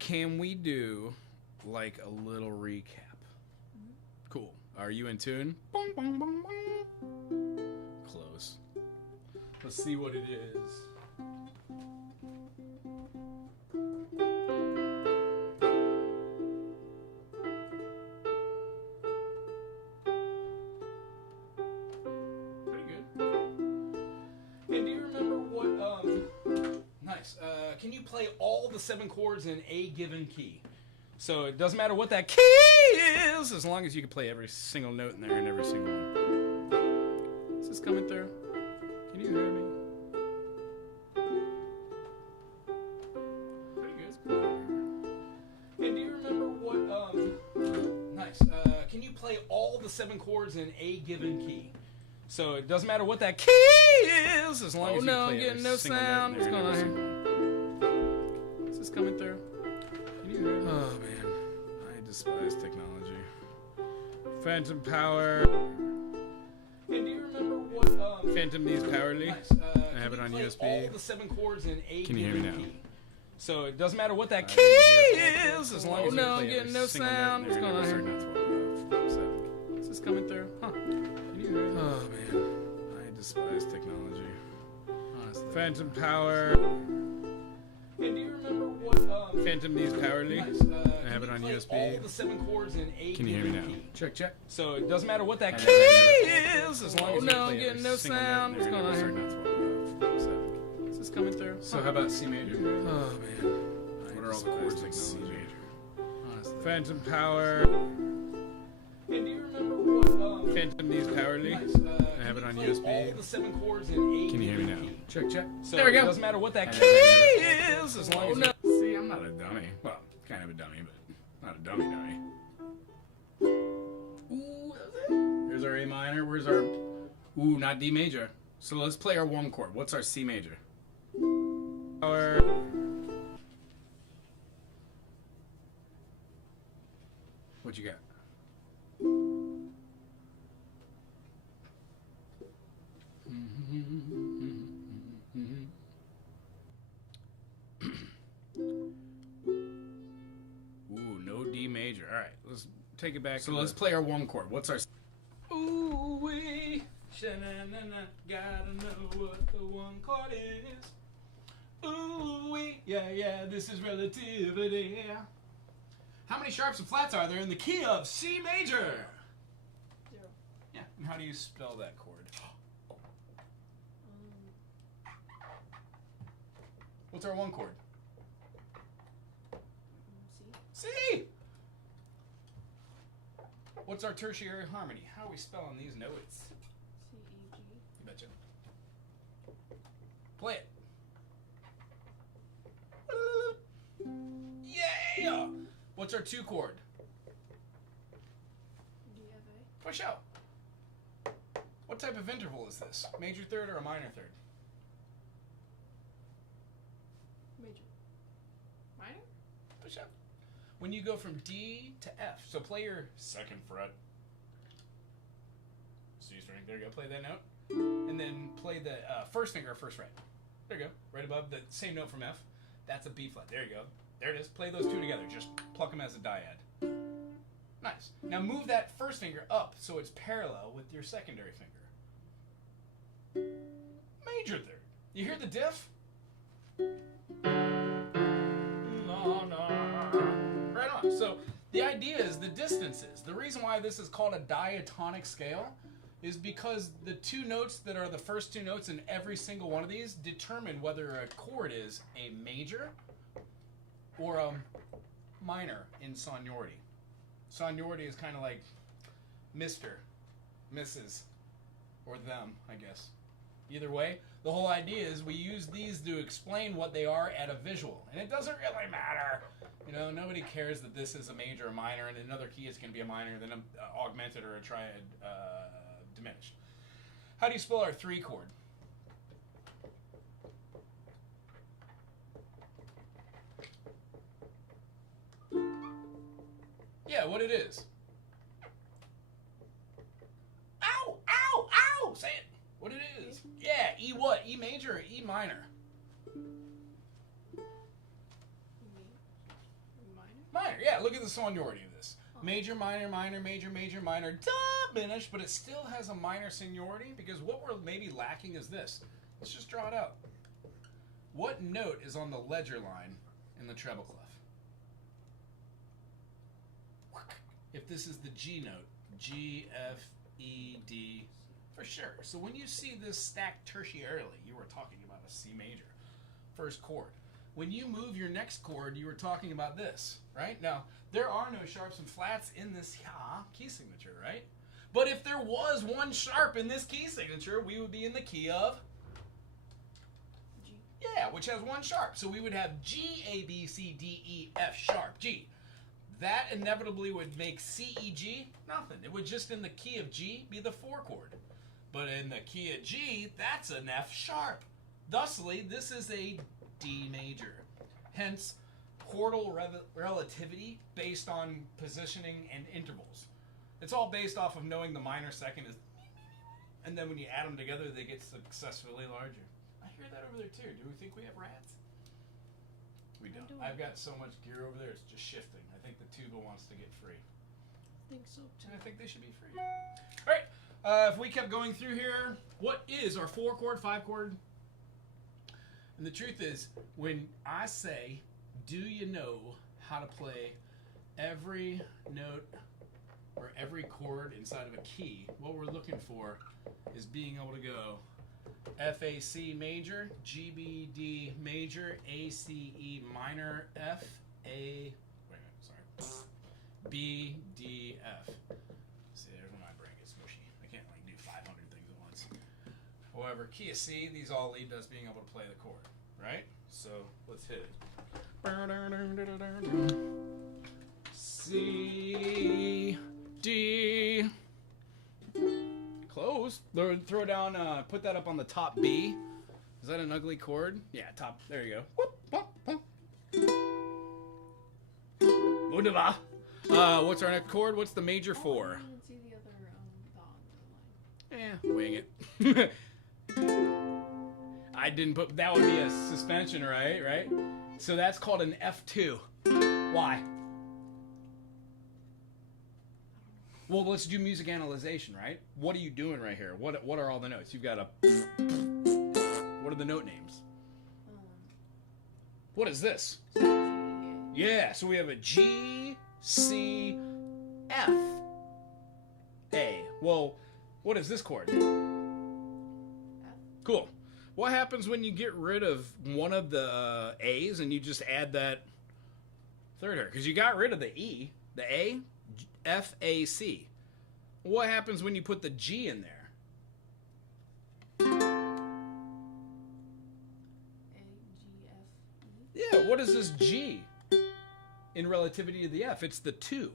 Can we do like a little recap? Cool. Are you in tune? Bong, bong, bong, bong. Close. Let's see what it is. Pretty good. And do you remember what, nice. Can you play all the 7 chords in a given key? So it doesn't matter what that key is, as long as you can play every single note in there and every single one. Is this coming through? Can you hear me? Pretty good. And do you remember what, nice. Can you play all the 7 chords in a given key? So it doesn't matter what that key is, as long as you can play every single note in there and every single one. Is this coming through? Can you hear me? Oh man, I despise technology. Phantom power. And do you remember what? Phantom needs powerly. Nice. I have it on USB. All the 7 chords in a Can you hear me now? key. So it doesn't matter what that key is, as long as you can play every no single sound. note in there and every single one. 7. Is this coming through? Huh? Can you hear me? Oh man, I despise technology. Honestly. Phantom power. And do you remember what? Phantom needs powerly. Nice. I have it on USB. All the 7 chords in a Can you hear me now? key. Check, check. So it doesn't matter what that key is, as long as you no, can play every no single sound. note in there and every single one. 7. Is this coming through? So how about C major? Oh man, What are all the chords like C major? Honestly. Phantom power. And do you remember what? Phantom needs powerly. Nice. I have it on USB. All the 7 chords in a Can you hear me key. now? Check, check. So There we go. It doesn't matter what that key is, as long as you. See, I'm not a dummy. Well, kind of a dummy, but not a dummy. Ooh, that's it. Here's our A minor. Where's our... Ooh, not D major. So let's play our 1 chord. What's our C major? Our... What you got? Ooh, no D major. All right, let's take it back. So let's play our 1 chord. What's our... Ooh wee, sha-na-na-na, gotta know what the 1 chord is. Ooh wee, yeah, this is relativity. How many sharps and flats are there in the key of C major? 0. Yeah, and how do you spell that chord? What's our 1 chord? C. C! What's our tertiary harmony? How are we spelling these notes? C, E, G. You betcha. Play it. Yeah! What's our 2 chord? D, F, A. Push out. What type of interval is this? Major third or a minor third? Major. Minor? Push out. When you go from D to F, so play your 2nd fret. C string, there you go, play that note. And then play the 1st finger, 1st fret. There you go, right above the same note from F. That's a B flat, there you go. There it is, play those 2 together, just pluck them as a dyad. Nice. Now move that 1st finger up so it's parallel with your secondary finger. Major third. You hear the diff? Right on. So the idea is the distances. The reason why this is called a diatonic scale is because the 2 notes that are the first 2 notes in every single one of these determine whether a chord is a major or a minor in sonority. Sonority is kind of like Mr., Mrs., or them, I guess. Either way, the whole idea is we use these to explain what they are at a visual. And it doesn't really matter. You know, nobody cares that this is a major or minor, and another key is going to be a minor, then an augmented or a triad diminished. How do you spell our 3 chord? Yeah, what it is. Ow! Ow! Ow! Say it! What it is. Yeah, E what? E major or E minor? Minor, yeah. Look at the seniority of this. Major, minor, minor, major, major, minor, diminished, but it still has a minor seniority because what we're maybe lacking is this. Let's just draw it out. What note is on the ledger line in the treble clef? If this is the G note, G, F, E, D, for sure. So when you see this stacked tertiarily, you were talking about a C major, first chord. When you move your next chord, you were talking about this, right? Now, there are no sharps and flats in this key signature, right? But if there was one sharp in this key signature, we would be in the key of G. Yeah, which has one sharp. So we would have G, A, B, C, D, E, F sharp, G. That inevitably would make C, E, G nothing. It would just in the key of G be the 4 chord. But in the key of G, that's an F sharp. Thusly, this is a D major. Hence, chordal relativity based on positioning and intervals. It's all based off of knowing the minor second is, and then when you add them together, they get successfully larger. I hear that over there too. Do we think we have rats? We don't. I've got so much gear over there, it's just shifting. I think the tuba wants to get free. I think so too. And I think they should be free. All right. If we kept going through here, what is our 4 chord, 5 chord? And the truth is, when I say, do you know how to play every note or every chord inside of a key, what we're looking for is being able to go F, A, C major, G, B, D major, A, C, E minor, F, A, wait a minute, sorry, B, D, F. See, there's when my brain gets smushy. I can't like do 500 things at once. However, key of C, these all lead to us being able to play the chord, right? So let's hit it. C, D. Close. Throw down, put that up on the top B. Is that an ugly chord? Yeah, top. There you go. Whoop, whoop, whoop. Wunderbar. What's our next chord? What's the major for? I didn't see the other Wing it. I didn't put, that would be a suspension, right? So that's called an F2. Why? Well, let's do music analyzation, right? What are you doing right here? What are all the notes? You've got a, what are the note names? What is this? Yeah, so we have a G, C, F, A. Well, what is this chord? F. Cool. What happens when you get rid of one of the A's and you just add that third here? Because you got rid of the E, the A, F, A, C. What happens when you put the G in there? A, G, F, E. Yeah, what is this G in relativity to the F? It's the 2.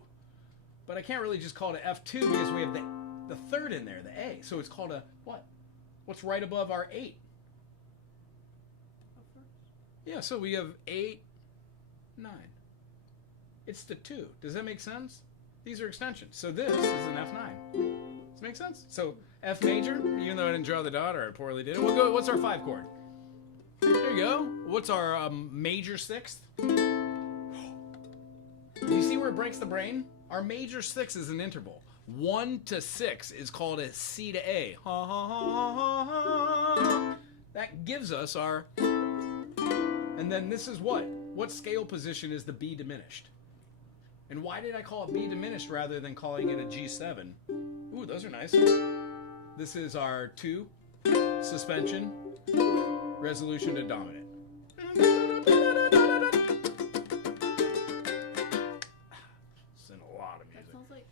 But I can't really just call it an F2 because we have the third in there, the A. So it's called a what? What's right above our 8? Yeah, so we have 8, 9. It's the 2. Does that make sense? These are extensions. So this is an F9. Does that make sense? So F major, even though I didn't draw the dot or I poorly did it. We'll go, what's our 5 chord? There you go. What's our major 6th? Do you see where it breaks the brain? Our major 6 is an interval. 1 to 6 is called a C to A. Ha, ha, ha, ha, ha. That gives us our... And then this is what? What scale position is the B diminished? And why did I call it B diminished rather than calling it a G7? Ooh, those are nice. This is our 2, suspension, resolution to dominant. It's in a lot of music. That sounds like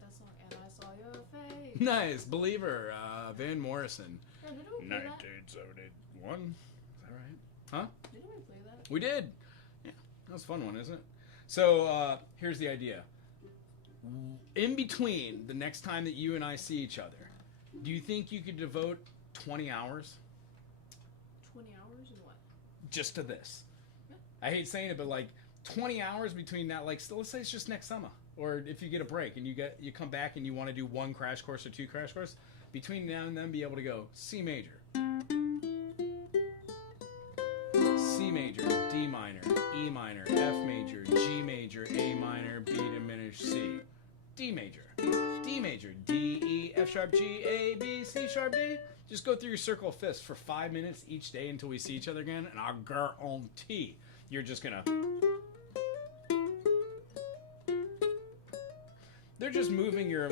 that song, And I Saw Your Face. Nice. Believer, Van Morrison. Yeah, didn't we play that? 1971. Is that right? Huh? Didn't we play that? We did. Yeah, that was a fun one, isn't it? So here's the idea. In between the next time that you and I see each other, do you think you could devote 20 hours 20 hours and what? just to this? Yeah. I hate saying it, but like 20 hours between that, like, let's say it's just next summer, or if you get a break and you come back and you want to do 1 crash course or 2 crash courses, between now and then be able to go C major, C major, D minor, E minor, F major, G D major, D major, D, E, F sharp, G, A, B, C sharp, D. Just go through your circle of fifths for 5 minutes each day until we see each other again, and I guarantee you're just gonna... They're just moving your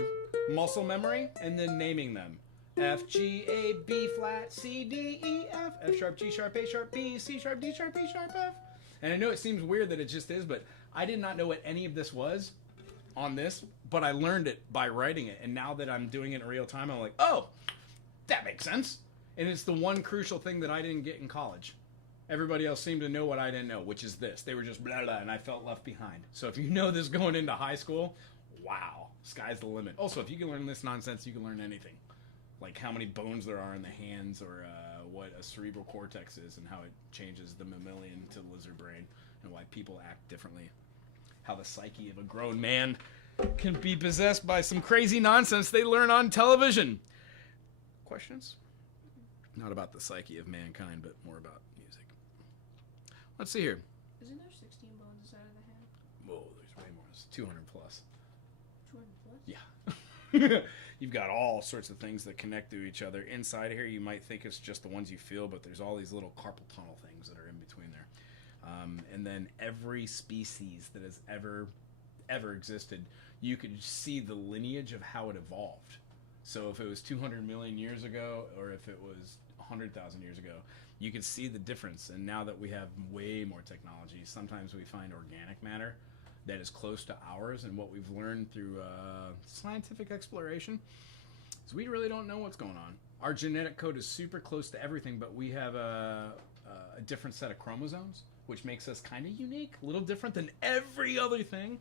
muscle memory and then naming them. F, G, A, B flat, C, D, E, F, F sharp, G sharp, A sharp, B, C sharp, D sharp, E sharp, F. And I know it seems weird that it just is, but I did not know what any of this was on this, but I learned it by writing it. And now that I'm doing it in real time, I'm like, oh, that makes sense. And it's the one crucial thing that I didn't get in college. Everybody else seemed to know what I didn't know, which is this. They were just blah, blah, and I felt left behind. So if you know this going into high school, wow, sky's the limit. Also, if you can learn this nonsense, you can learn anything. Like how many bones there are in the hands, or what a cerebral cortex is, and how it changes the mammalian to the lizard brain, and why people act differently. How the psyche of a grown man can be possessed by some crazy nonsense they learn on television. Questions? Not about the psyche of mankind, but more about music. Let's see here. Isn't there 16 bones inside of the hand? Whoa, there's way more. It's 200 plus. 200 plus? Yeah. You've got all sorts of things that connect to each other. Inside here, you might think it's just the ones you feel, but there's all these little carpal tunnel things that are in between there. And then every species that has ever existed, you could see the lineage of how it evolved. So if it was 200 million years ago, or if it was 100,000 years ago, you could see the difference. And now that we have way more technology, sometimes we find organic matter that is close to ours. And what we've learned through scientific exploration is we really don't know what's going on. Our genetic code is super close to everything, but we have a different set of chromosomes, which makes us kind of unique, a little different than every other thing.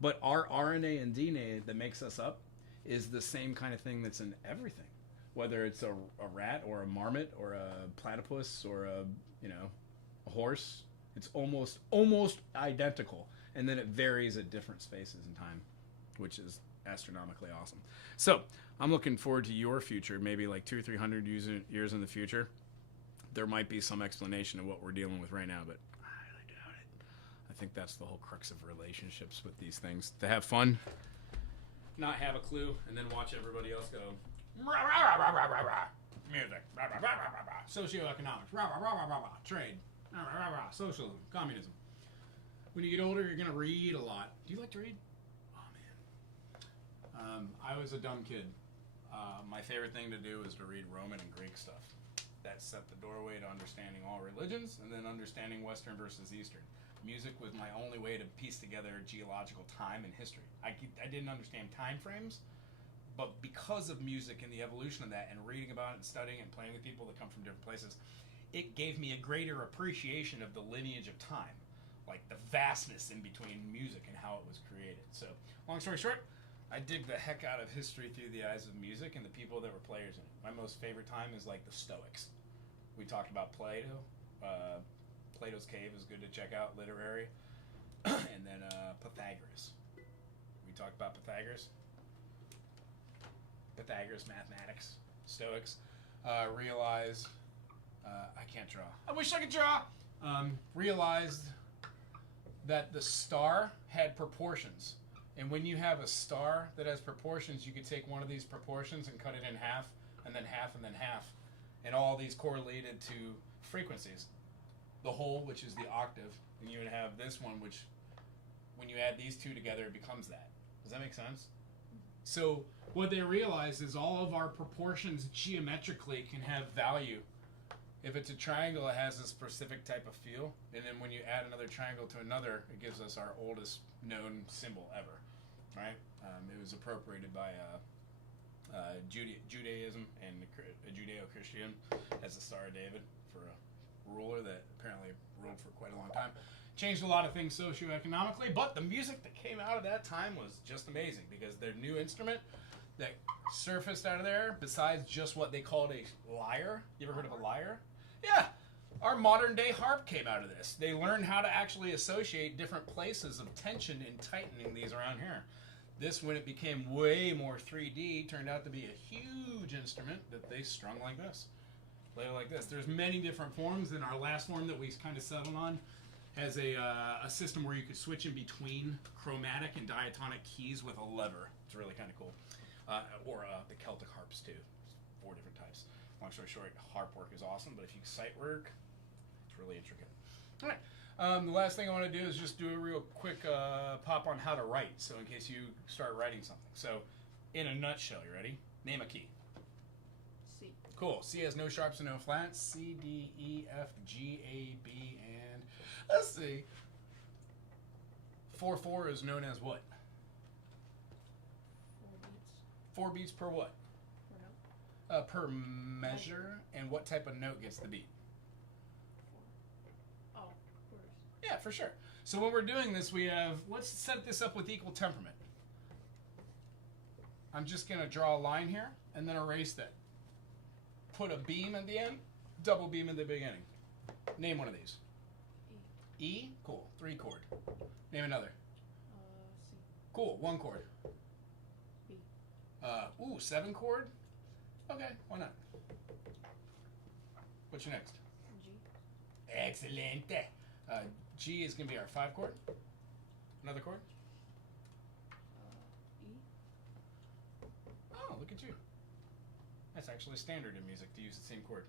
But our RNA and DNA that makes us up is the same kind of thing that's in everything. Whether it's a rat or a marmot or a platypus or a horse, it's almost identical. And then it varies at different spaces in time, which is astronomically awesome. So I'm looking forward to your future, maybe like 200 or 300 years in the future. There might be some explanation of what we're dealing with right now, but I really doubt it. I think that's the whole crux of relationships with these things. To have fun, not have a clue, and then watch everybody else go, rah, rah, rah, rah, rah, rah. Music, rah, rah, rah, rah, rah, rah. Socioeconomics, rah, rah, rah, rah, rah, rah. Trade, rah, rah, rah, rah. Socialism, communism. When you get older, you're going to read a lot. Do you like to read? Oh, man. I was a dumb kid. My favorite thing to do is to read Roman and Greek stuff. That set the doorway to understanding all religions and then understanding Western versus Eastern. Music was my only way to piece together geological time and history. I didn't understand time frames, but because of music and the evolution of that and reading about it and studying and playing with people that come from different places, it gave me a greater appreciation of the lineage of time. Like the vastness in between music and how it was created. So, long story short, I dig the heck out of history through the eyes of music and the people that were players in it. My most favorite time is like the Stoics. We talked about Plato. Plato's Cave is good to check out, literary. And then Pythagoras. We talked about Pythagoras. Pythagoras, mathematics, Stoics. Realized, I can't draw. I wish I could draw. Realized that the star had proportions. And when you have a star that has proportions, you could take one of these proportions and cut it in half, and then half, and then half. And all these correlated to frequencies. The whole, which is the octave, and you would have this one, which, when you add these two together, it becomes that. Does that make sense? So what they realized is all of our proportions geometrically can have value. If it's a triangle, it has a specific type of feel, and then when you add another triangle to another, it gives us our oldest known symbol ever, right? It was appropriated by Judaism and Judeo-Christian as the Star of David for a ruler that apparently ruled for quite a long time. Changed a lot of things socioeconomically, but the music that came out of that time was just amazing because their new instrument that surfaced out of there, besides just what they called a lyre. You ever heard of a lyre? Yeah. Our modern day harp came out of this. They learned how to actually associate different places of tension and tightening these around here. This, when it became way more 3D, turned out to be a huge instrument that they strung like this. Play like this. There's many different forms, and our last form that we kind of settled on has a system where you could switch in between chromatic and diatonic keys with a lever. It's really kind of cool. Or the Celtic harps too. 4 different types. Long story short, harp work is awesome, but if you sight work, it's really intricate. All right. The last thing I want to do is just do a real quick pop on how to write. So in case you start writing something. So in a nutshell, you ready? Name a key. C. Cool. C has no sharps and no flats. C, D, E, F, G, A, B, and let's see. 4/4 is known as what? 4 beats. 4 beats per what? Per note. Per measure. And what type of note gets the beat? 4. Oh, quarters. Yeah, for sure. So when we're doing this, we have, let's set this up with equal temperament. I'm just going to draw a line here and then erase that. Put a beam at the end, double beam at the beginning. Name one of these. E. E? Cool. 3 chord. Name another. C. Cool. 1 chord. B. 7 chord? Okay, why not? What's your next? G. Excellent. G is going to be our 5 chord. Another chord? E. Oh, look at you. That's actually standard in music to use the same chord.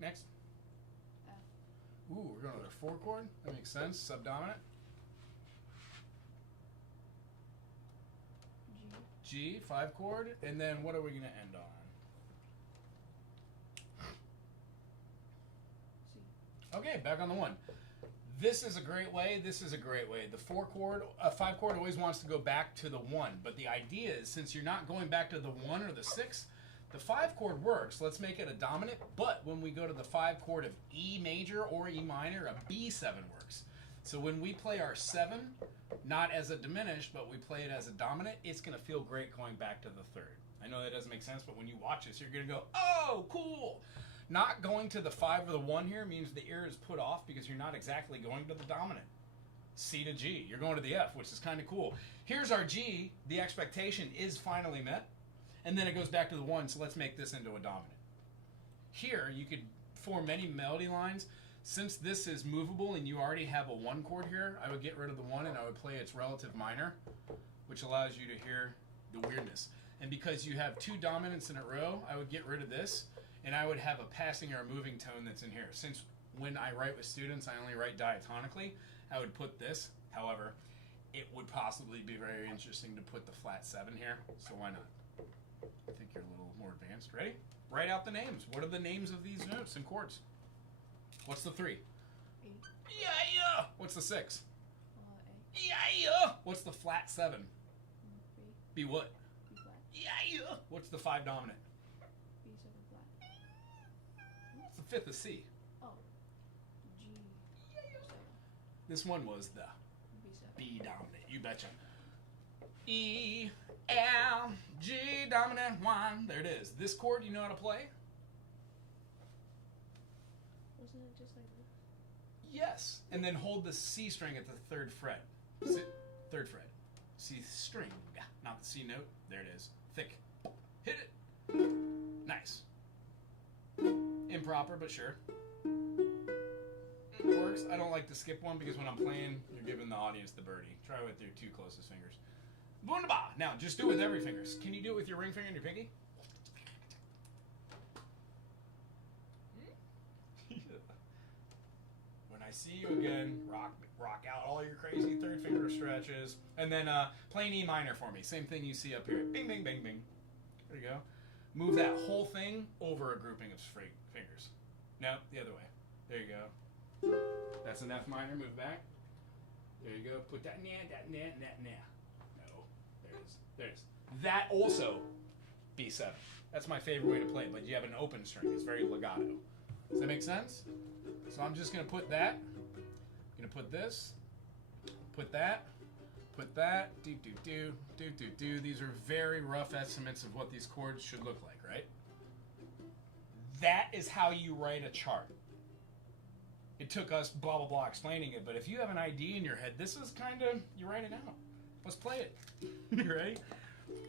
Next. F. Ooh, we're going to the 4 chord. That makes sense. Subdominant. G. G, 5 chord. And then what are we going to end on? C. Okay, back on the 1. This is a great way. This is a great way. The 4 chord, 5 chord always wants to go back to the 1. But the idea is, since you're not going back to the 1 or the 6, the 5 chord works. Let's make it a dominant. But when we go to the 5 chord of E major or E minor, a B7 works. So when we play our 7, not as a diminished, but we play it as a dominant, it's going to feel great going back to the 3rd. I know that doesn't make sense, but when you watch this, you're going to go, oh, cool. Not going to the 5 or the 1 here means the ear is put off because you're not exactly going to the dominant. C to G. You're going to the F, which is kind of cool. Here's our G. The expectation is finally met. And then it goes back to the 1, so let's make this into a dominant. Here, you could form many melody lines. Since this is movable and you already have a 1 chord here, I would get rid of the 1 and I would play its relative minor, which allows you to hear the weirdness. And because you have 2 dominants in a row, I would get rid of this, and I would have a passing or a moving tone that's in here. Since when I write with students, I only write diatonically, I would put this. However, it would possibly be very interesting to put the flat 7 here, so why not? I think you're a little more advanced. Ready? Write out the names. What are the names of these notes and chords? What's the 3? E. Yeah. What's the 6? A. Yeah. What's the flat 7? B. B what? B flat. Yeah. What's the 5 dominant? B7 flat. What's the 5th of C? Oh. G. 7. This one was the B7. B dominant. You betcha. E, L, G dominant 1. There it is. This chord, you know how to play? Wasn't it just like this? Yes. And then hold the C string at the 3rd fret. C, 3rd fret. C string. Not the C note. There it is. Thick. Hit it. Nice. Improper, but sure. Works. I don't like to skip one because when I'm playing, you're giving the audience the birdie. Try with your 2 closest fingers. Wunderbar. Now, just do it with every finger. Can you do it with your ring finger and your pinky? When I see you again, rock out all your crazy 3rd finger stretches. And then play an E minor for me. Same thing you see up here. Bing, bing, bing, bing. There you go. Move that whole thing over a grouping of fingers. No, the other way. There you go. That's an F minor. Move back. There you go. Put that nah, that nah, that nah. No. There it is. There it is. That also B7. That's my favorite way to play it, but you have an open string. It's very legato. Does that make sense? So I'm just going to put that. I'm going to put this. Put that. Put that. Do, do, do. Do, do, do. These are very rough estimates of what these chords should look like, right? That is how you write a chart. It took us blah, blah, blah explaining it, but if you have an idea in your head, this is kind of, you write it out. Let's play it. You ready?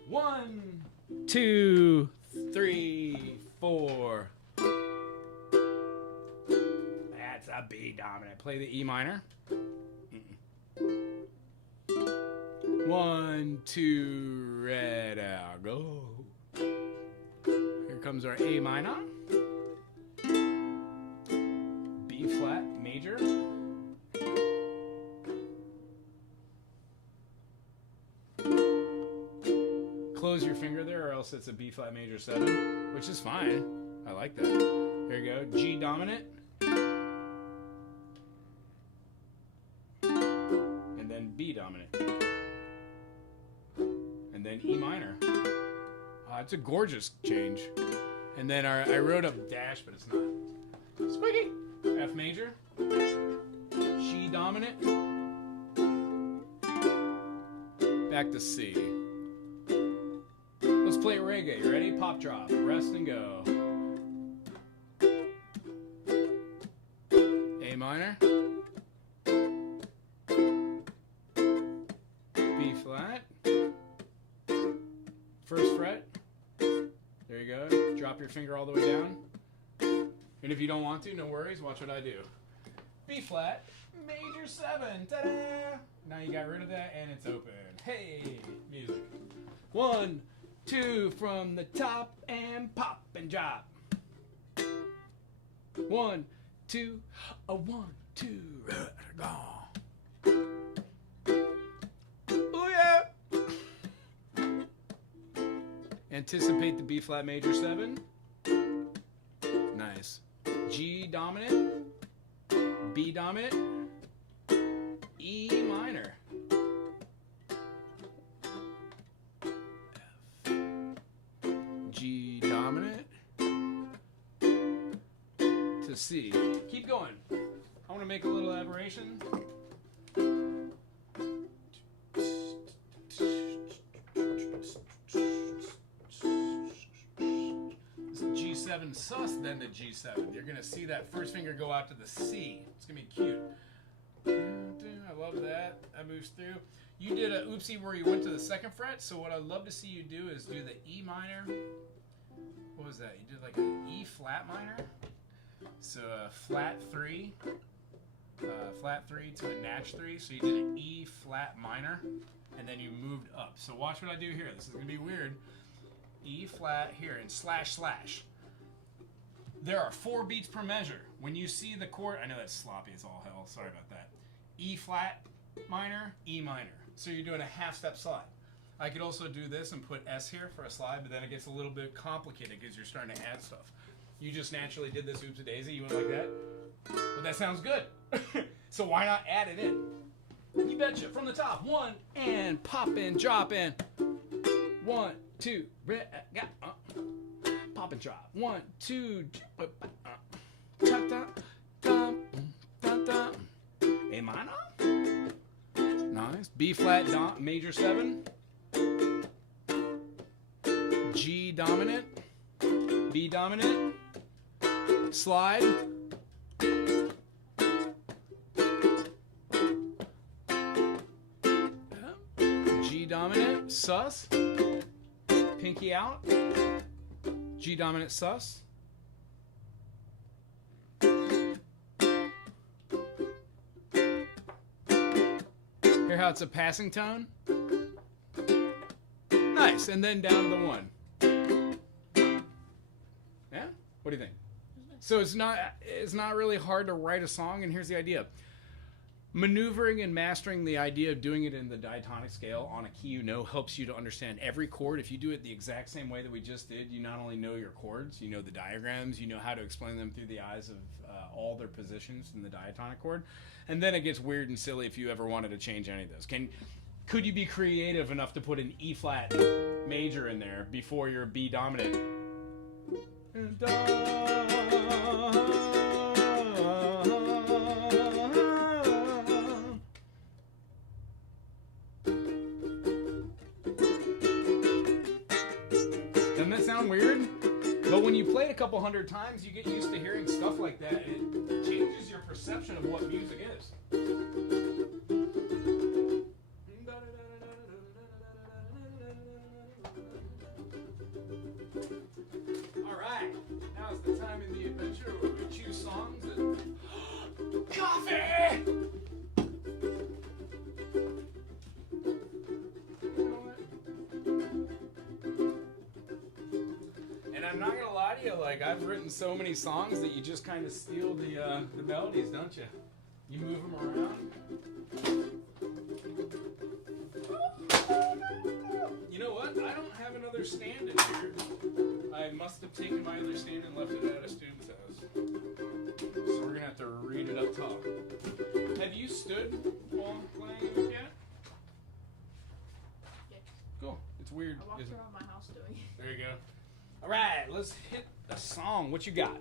1, 2, 3, 4. That's a B dominant. Play the E minor. 1, 2, red out, go. Here comes our A minor. B flat major. Close your finger there, or else it's a B flat major 7, which is fine. I like that. Here you go. G dominant. And then B dominant. And then E minor. It's a gorgeous change. And then I wrote a dash, but it's not. Squeaky. F major. G dominant. Back to C. Let's play reggae. You ready? Pop drop. Rest and go. A minor. B flat. First fret. There you go. Drop your finger all the way down. And if you don't want to, no worries. Watch what I do. B flat, major 7. Ta-da! Now you got rid of that and it's open. Hey, music. 1, 2 from the top and pop and drop. 1, 2, a 1, 2, go. Oh yeah. Anticipate the B flat major 7. Nice. G dominant. B dominant. E minor. F. G dominant. To C. Keep going. I want to make a little aberration. G7 sus, then to G7. You're gonna see that first finger go out to the C. It's gonna be cute. I love that. That moves through. You did a oopsie where you went to the 2nd fret. So what I'd love to see you do is do the E minor. What was that? You did like an E flat minor. So a flat 3 to a natch 3. So you did an E flat minor, and then you moved up. So watch what I do here. This is gonna be weird. E flat here and slash slash. There are 4 beats per measure. When you see the chord, I know that's sloppy as all hell. Sorry about that. E flat minor, E minor. So you're doing a half step slide. I could also do this and put S here for a slide, but then it gets a little bit complicated because you're starting to add stuff. You just naturally did this oopsie daisy. You went like that. But that sounds good. So why not add it in? You betcha. From the top. 1 and pop and drop in. 1, 2, pop and drop. 1, 2, A minor. Nice. B flat major 7. G dominant. B dominant. Slide. G dominant. Sus. Pinky out. G dominant sus. Hear how it's a passing tone? Nice. And then down to the 1. Yeah? What do you think? So it's not really hard to write a song, and here's the idea. Maneuvering and mastering the idea of doing it in the diatonic scale on a key you know helps you to understand every chord. If you do it the exact same way that we just did, you not only know your chords, you know the diagrams, you know how to explain them through the eyes of all their positions in the diatonic chord. And then it gets weird and silly if you ever wanted to change any of those. Could you be creative enough to put an E flat major in there before your B dominant? Doesn't that sound weird? But when you play it a couple hundred times, you get used to hearing stuff like that. It changes your perception of what music is. Alright, now is the time in the adventure where we choose songs that you? Like, I've written so many songs that you just kind of steal the melodies, don't you? You move them around. You know what? I don't have another stand in here. I must have taken my other stand and left it at a student's house. So we're gonna have to read it up top. Have you stood while playing the piano? Yeah. Cool. It's weird. I walked isn't it? around my house doing it. There you go. All right, let's hit a song. What you got?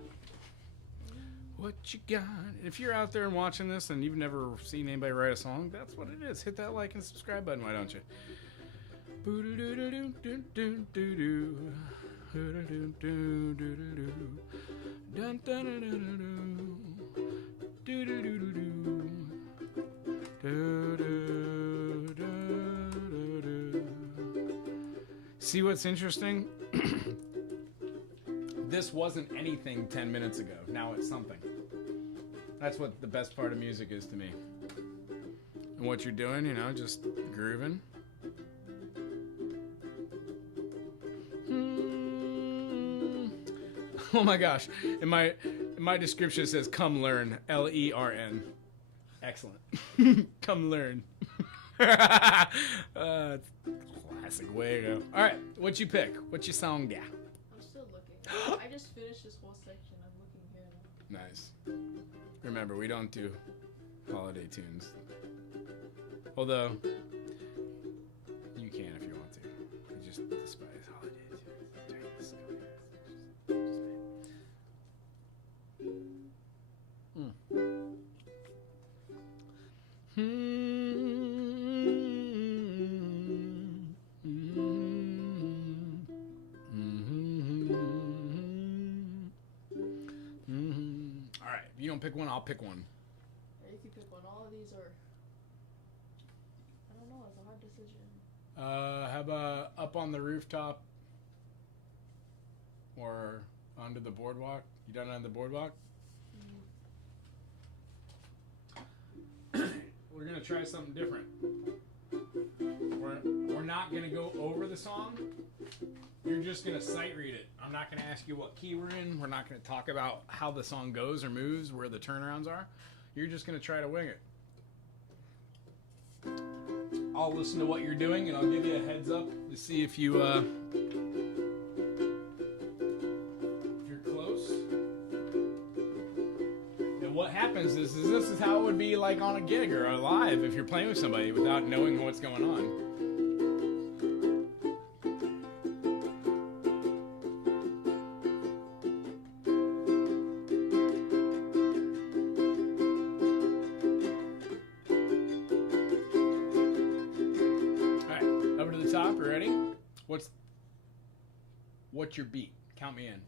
What you got? And if you're out there and watching this and you've never seen anybody write a song, that's what it is. Hit that like and subscribe button, why don't you? See what's interesting? This wasn't anything 10 minutes ago. Now it's something. That's what the best part of music is to me. And what you're doing, you know, just grooving. Oh my gosh. In my description it says come learn. LERN. Excellent. Come learn. Classic way to go. Alright, what you pick? What you song got? I'm still looking. I just finished this whole section. I'm looking here now. Nice. Remember, we don't do holiday tunes. Although, you can if you want to. I just despise holiday tunes. Turn this guy. Alright, if you don't pick one, I'll pick one. Or you can pick one. All of these are. I don't know. It's a hard decision. How about Up on the Rooftop or Onto the Boardwalk? You done on the boardwalk? We're gonna try something different. We're not gonna go over the song. You're just gonna sight read it. I'm not gonna ask you what key we're in. We're not gonna talk about how the song goes or moves, where the turnarounds are. You're just gonna try to wing it. I'll listen to what you're doing and I'll give you a heads up to see if you if you're close. And what happens is this is how it would be like on a gig or live if you're playing with somebody without knowing what's going on. Top, you ready? What's your beat? Count me in.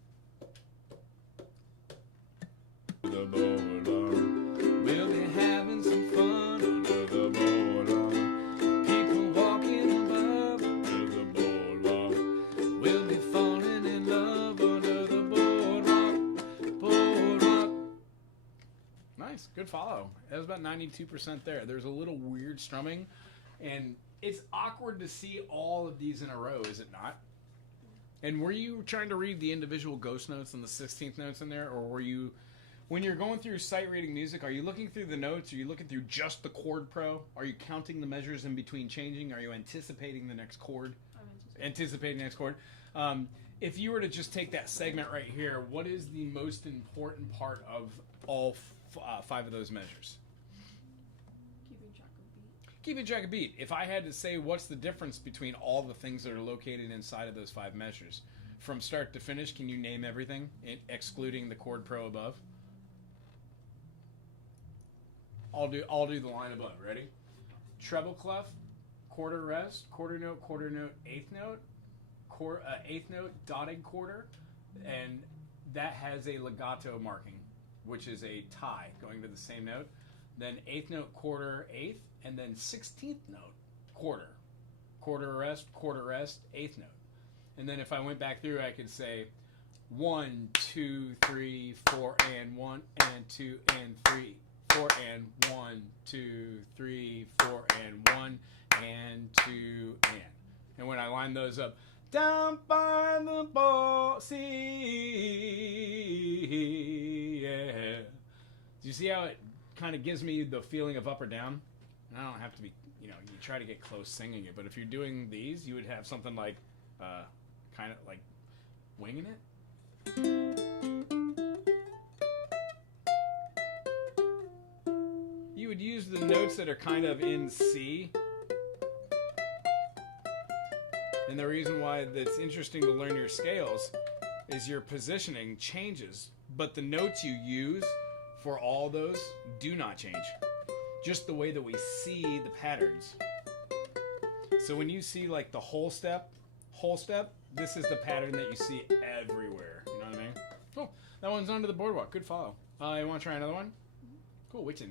The boardwalk. We'll be having some fun under the boardwalk. People walking above under the boardwalk. We'll be falling in love under the boardwalk. Boardwalk. Nice, good follow. That was about 92% there. There's a little weird strumming, and it's awkward to see all of these in a row, is it not? And were you trying to read the individual ghost notes and the 16th notes in there, or were you, when you're going through sight reading music, are you looking through the notes? Are you looking through just the chord pro? Are you counting the measures in between changing? Are you anticipating the next chord? I'm Anticipating the next chord. If you were to just take that segment right here, what is the most important part of all 5 of those measures? Keeping track of beat. If I had to say what's the difference between all the things that are located inside of those 5 measures, from start to finish, can you name everything, excluding the chord pro above? I'll do the line above. Ready? Treble clef, quarter rest, quarter note, eighth note, eighth note, dotted quarter, and that has a legato marking, which is a tie going to the same note. Then eighth note, quarter, eighth, and then 16th note, quarter rest, eighth note. And then if I went back through, I could say 1, 2, 3, 4, and 1, and 2, and 3, 4, and 1, 2, 3, 4, and 1, and 2, and. And when I line those up, Down by the ball sea. Yeah. Do you see how it kind of gives me the feeling of up or down? And I don't have to be, you try to get close singing it, but if you're doing these, you would have something like, kind of like winging it. You would use the notes that are kind of in C. And the reason why that's interesting to learn your scales is your positioning changes, but the notes you use for all those do not change. Just the way that we see the patterns. So when you see like the whole step, this is the pattern that you see everywhere. You know what I mean? Cool. That one's onto the boardwalk. Good follow. You want to try another one? Cool. Which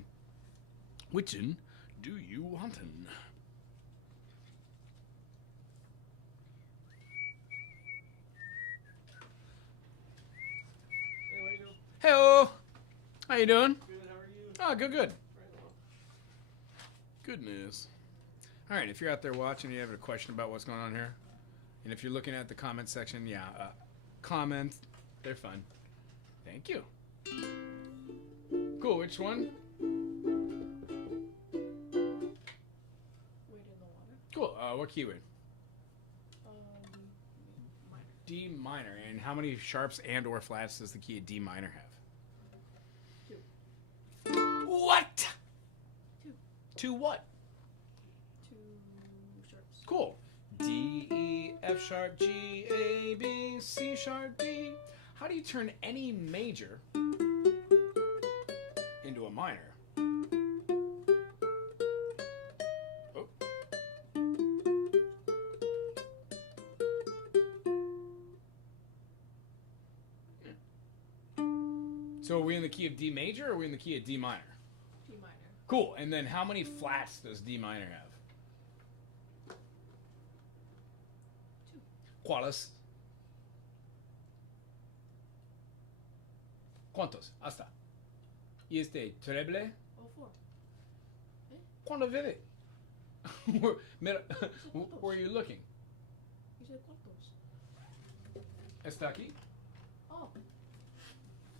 one do you want? Hey-o. How you doing? Good, how are you? Oh, good. Very well. Goodness. All right, if you're out there watching and you have a question about what's going on here, and if you're looking at the comment section, comments, they're fun. Thank you. Cool, which one? Wait in the water. Cool, what keyword? Minor. D minor. And how many sharps and or flats does the key of D minor have? 2. What? 2. 2 what? 2 sharps. Cool. D, E, F sharp, G, A, B, C sharp, D. How do you turn any major into a minor? Oh. So are we in the key of D major or are we in the key of D minor? D minor. Cool. And then how many flats does D minor have? 2. ¿Cuáles? ¿Cuántos? Hasta. Y este treble. Oh, 4. ¿Cuándo vive? Mira, where are you looking? You said cuantos. ¿Está aquí? Oh.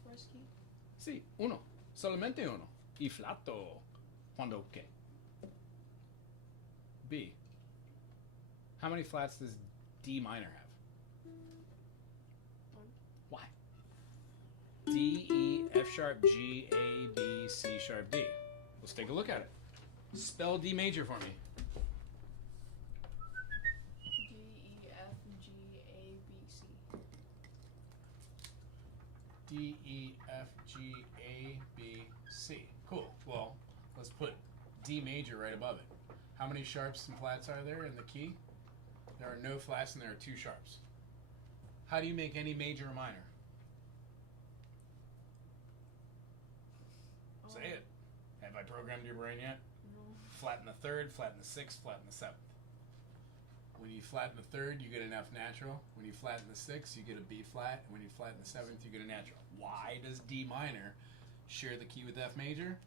Where's key? Sí, uno. Solamente uno. Y flato. ¿Cuándo qué? B. How many flats does D minor have? 1. Why? D, E, F sharp, G, A, B, C sharp, D. Let's take a look at it. Spell D major for me. D, E, F, G, A, B, C. D, E, F, G, A, B, C. Cool. Well, let's put D major right above it. How many sharps and flats are there in the key? There are no flats and there are 2 sharps. How do you make any major or minor? Say it. Have I programmed your brain yet? No. Flatten the 3rd, flatten the 6th, flatten the 7th. When you flatten the 3rd, you get an F natural. When you flatten the 6th, you get a B flat. And when you flatten the 7th, you get a natural. Why does D minor share the key with F major?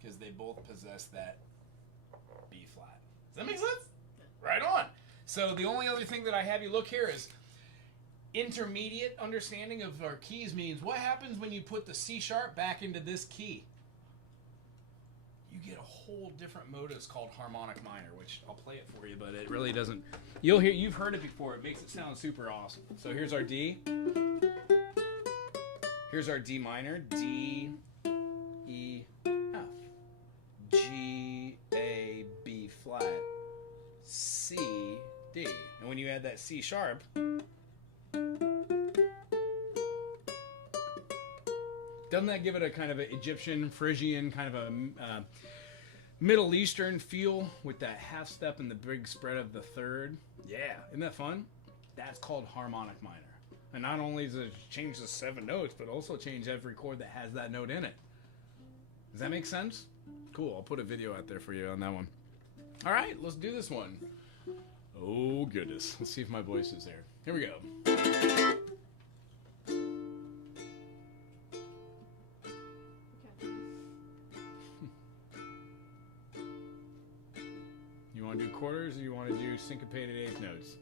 Because they both possess that B flat. Does that make sense? Right on. So the only other thing that I have you look here is intermediate understanding of our keys means what happens when you put the C sharp back into this key? You get a whole different modus called harmonic minor, which I'll play it for you, but it really doesn't. You've heard it before. It makes it sound super awesome. So here's our D. Here's our D minor. D, E, F, G, A, B flat, C, D. And when you add that C sharp, doesn't that give it a kind of an Egyptian, Phrygian, kind of a Middle Eastern feel with that half step and the big spread of the 3rd? Yeah, isn't that fun? That's called harmonic minor. And not only does it change the 7 notes, but also change every chord that has that note in it. Does that make sense? Cool, I'll put a video out there for you on that one. All right, let's do this one. Oh, goodness. Let's see if my voice is there. Here we go. Okay. You You want to do quarters, or you want to do syncopated eighth notes?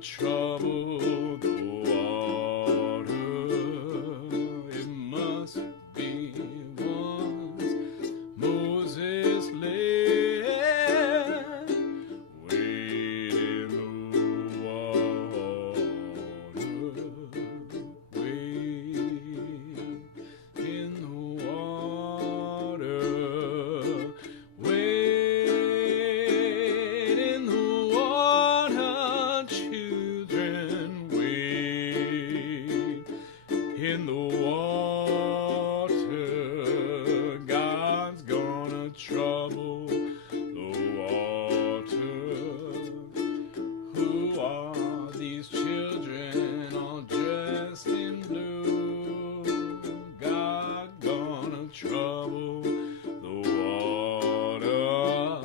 Trouble the water. It must be once Moses led, wade in the water, wade in the water, wade in the water. In the water, God's gonna trouble the water. Who are these children all dressed in blue? God gonna trouble the water.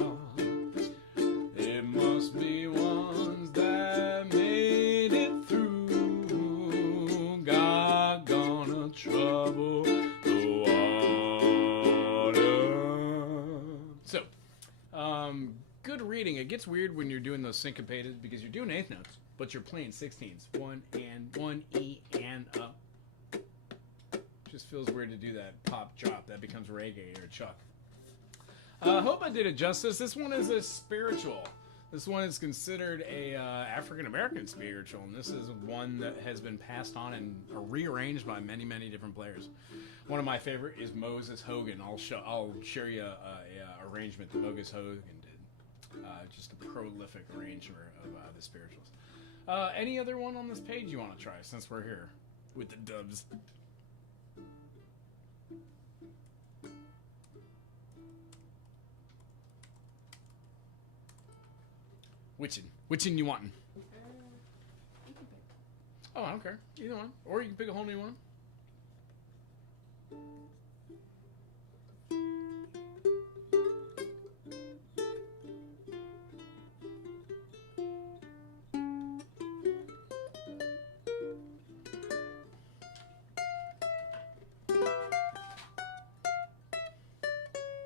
It must be ones that made it through. God gonna trouble the water. So, good reading. It gets weird when you're doing those syncopated because you're doing eighth notes, but you're playing 16ths. 1 and 1 E and up. Just feels weird to do that pop drop. That becomes reggae or Chuck. Hope I did it justice. This one is a spiritual. This one is considered a African-American spiritual, and this is one that has been passed on and rearranged by many, many different players. One of my favorite is Moses Hogan. I'll share you a arrangement that Moses Hogan did. Just a prolific arranger of the spirituals. Any other one on this page you want to try since we're here with the dubs? Which one you wanting? You can pick. Oh, I don't care. Either one. Or you can pick a whole new one.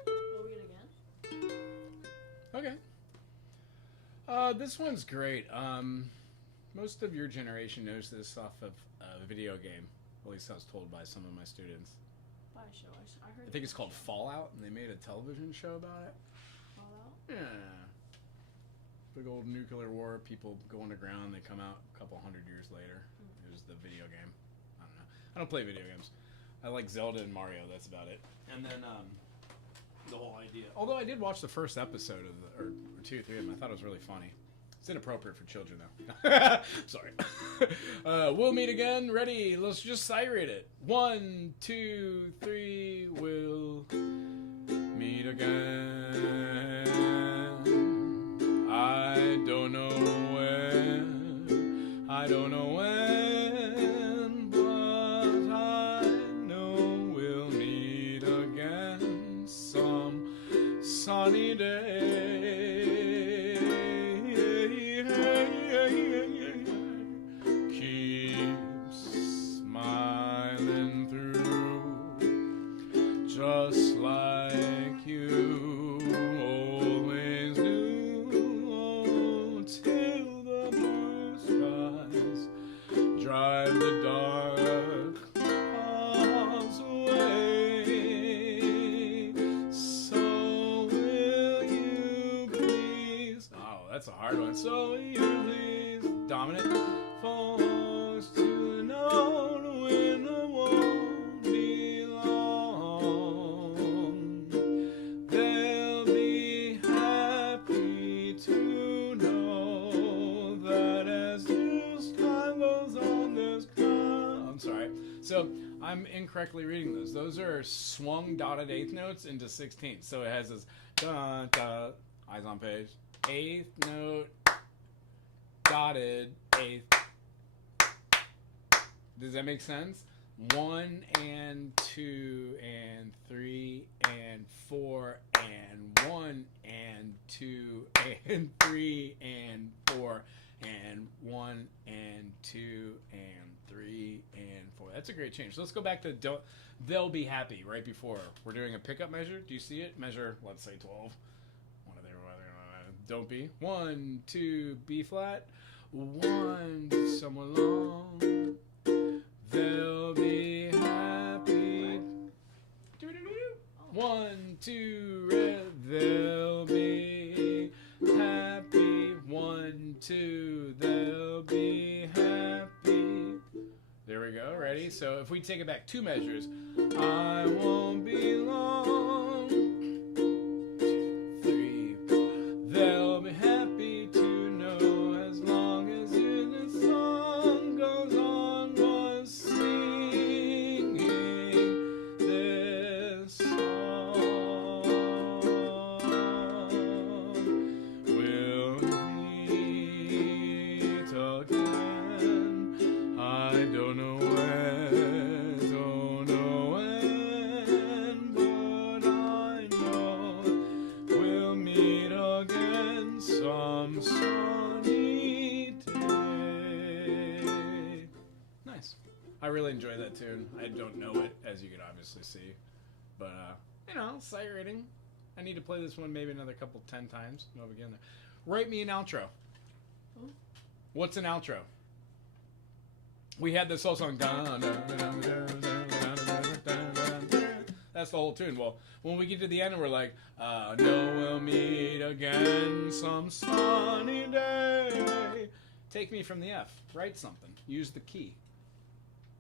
We'll read it again. Okay. This one's great. Most of your generation knows this off of a video game. At least I was told by some of my students. By a show. I heard. I think it's called Fallout, and they made a television show about it. Fallout. Yeah. Big old nuclear war, people go underground, they come out a couple hundred years later. It was the video game. I don't know. I don't play video games. I like Zelda and Mario, that's about it. And then, the whole idea. Although I did watch the first episode of or 2 or 3 of them. I thought it was really funny. It's inappropriate for children, though. Sorry. We'll meet again. Ready? Let's just siren it. 1, 2, 3. We'll meet again. I don't know when. I don't know when. But I know we'll meet again some sunny day. Keep smiling through, just like you always do, till the blue skies drive the dark clouds away. So will you please? Oh, that's a hard one. So will you please, dominant, forced to know when I won't be long. right? So I'm incorrectly reading those. Those are swung dotted eighth notes into 16th. So it has this da da, eyes on page, eighth note, dotted eighth. Does that make sense? 1 and 2 and 3 and 4 and 1 and 2 and 3 and 4 and 1 and 2 and 3 and 4. That's a great change. So let's go back to they'll be happy right before. We're doing a pickup measure. Do you see it? Measure, let's say 12. Don't be. 1, 2, B flat. 1, somewhere long. They'll be happy. 1, 2, red. They'll be happy. 1, 2, they'll be happy. There we go. Ready? So if we take it back 2 measures, I won't be long. 2, 3, 4. They'll be happy to know as long as the song goes on. Was singing this song. We'll meet again. I don't know when, don't know when, but I know we'll meet again some sunny day. Nice. I really enjoy that tune. I don't know it, as you can obviously see, but sight reading. I need to play this one maybe another 10 times. No begin there. Write me an outro. What's an outro? We had this whole song. That's the whole tune. Well, when we get to the end and we're like, no, we'll meet again some sunny day. Take me from the F. Write something. Use the key.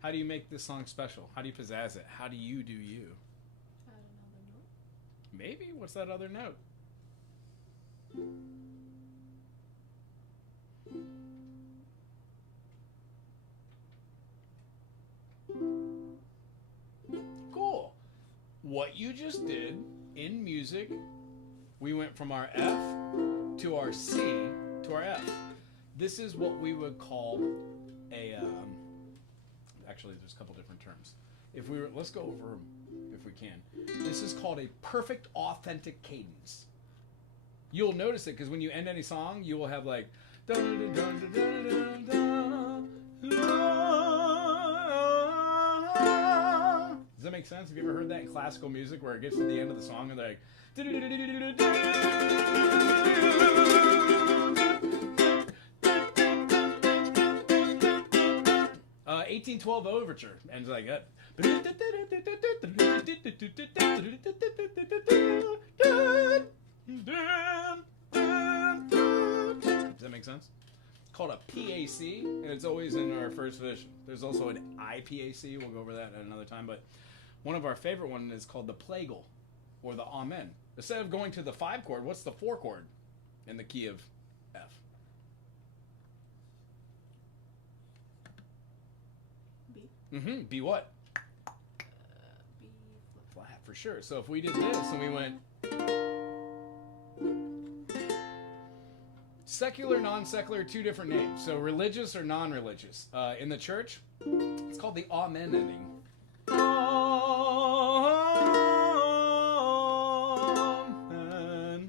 How do you make this song special? How do you pizzazz it? How do you do you? Add another note. Maybe. What's that other note? Cool. What you just did in music, we went from our F to our C to our F. This is what we would call a actually there's a couple different terms. Let's go over them if we can. This is called a perfect authentic cadence. You'll notice it because when you end any song, you will have like does that make sense? Have you ever heard that in classical music where it gets to the end of the song and they're like 1812 Overture ends like that. Does that make sense? It's called a PAC, and it's always in our first edition. There's also an IPAC. We'll go over that at another time. But one of our favorite ones is called the plagal, or the amen. Instead of going to the 5 chord, what's the 4 chord in the key of F? B. B what? B flat. Flat, for sure. So if we did this and we went secular, non-secular, 2 different names. So religious or non-religious. In the church, it's called the amen ending. Amen,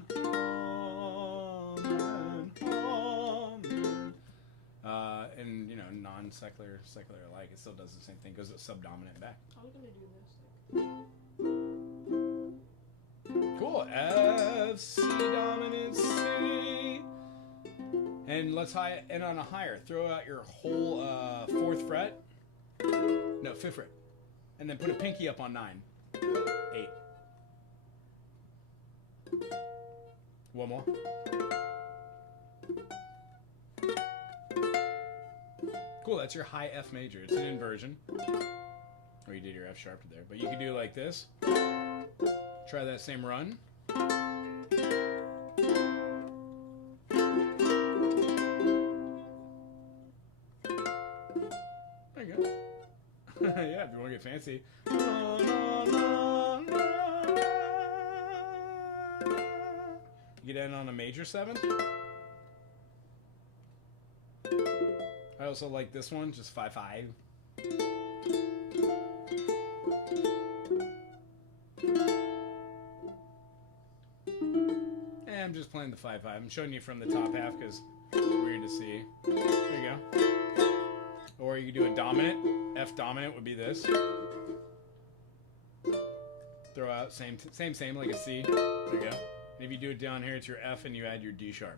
amen, amen. And non-secular, secular alike, it still does the same thing. Goes subdominant back. How are we gonna do this? Cool. F, C dominant, C. And let's end on a higher. Throw out your whole 4th fret. No, 5th fret. And then put a pinky up on 9. 8. One more. Cool, that's your high F major. It's an inversion. Or you did your F sharp there. But you can do it like this. Try that same run. There you go. Yeah, if you want to get fancy. You get in on a major 7th. I also like this one, just 5/5. I'm just playing the 5/5. I'm showing you from the top half because it's weird to see. There you go. Or you could do a dominant. F dominant would be this. Throw out same like a C. There you go. And if you do it down here, it's your F and you add your D sharp.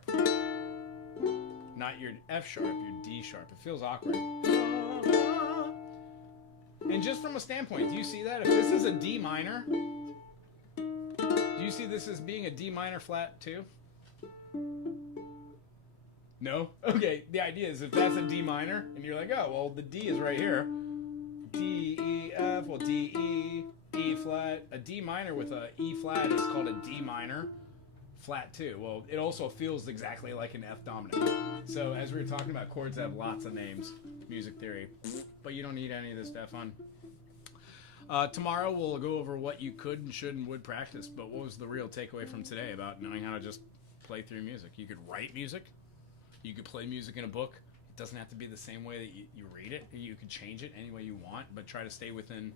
Not your F sharp, your D sharp. It feels awkward. And just from a standpoint, do you see that? If this is a D minor, do you see this as being a D minor flat too? No? Okay, the idea is if that's a D minor, and you're like, oh, well, the D is right here. D, E, F, well, D, E, E flat. A D minor with a E flat is called a D minor flat too. Well, it also feels exactly like an F dominant. So as we were talking about, chords have lots of names, music theory, but you don't need any of this to have fun. Tomorrow we'll go over what you could and should and would practice, but what was the real takeaway from today about knowing how to just play through music? You could write music. You could play music in a book. It doesn't have to be the same way that you read it. You could change it any way you want, but try to stay within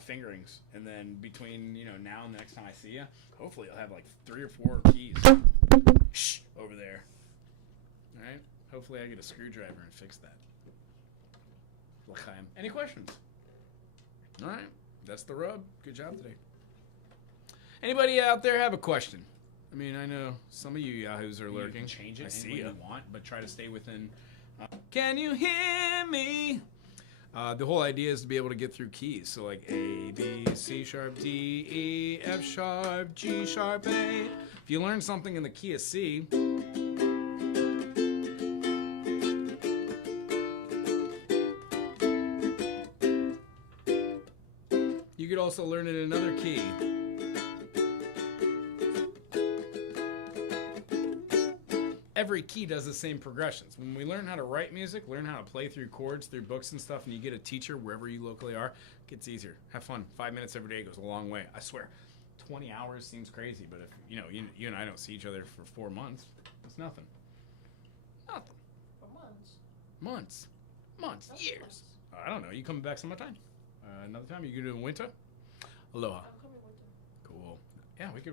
fingerings. And then between now and the next time I see you, hopefully I'll have like 3 or 4 keys shh, over there. All right. Hopefully I get a screwdriver and fix that. L'chaim. Any questions? All right. That's the rub. Good job today. Anybody out there have a question? I mean, I know some of you yahoos are lurking. You can change it any way you want, but try to stay within. Can you hear me? The whole idea is to be able to get through keys. So like A, B, C sharp, D, E, F sharp, G sharp, A. If you learn something in the key of C, you could also learn it in another key. Every key does the same progressions. When we learn how to write music, learn how to play through chords, through books and stuff, and you get a teacher wherever you locally are, it gets easier. Have fun. 5 minutes every day goes a long way. I swear. 20 hours seems crazy, but if you and I don't see each other for 4 months, it's nothing. Nothing. For Months. That's Years. months. I don't know. You coming back some other time? Another time? You go to winter? Aloha. I'm coming with you. Cool. Yeah, we could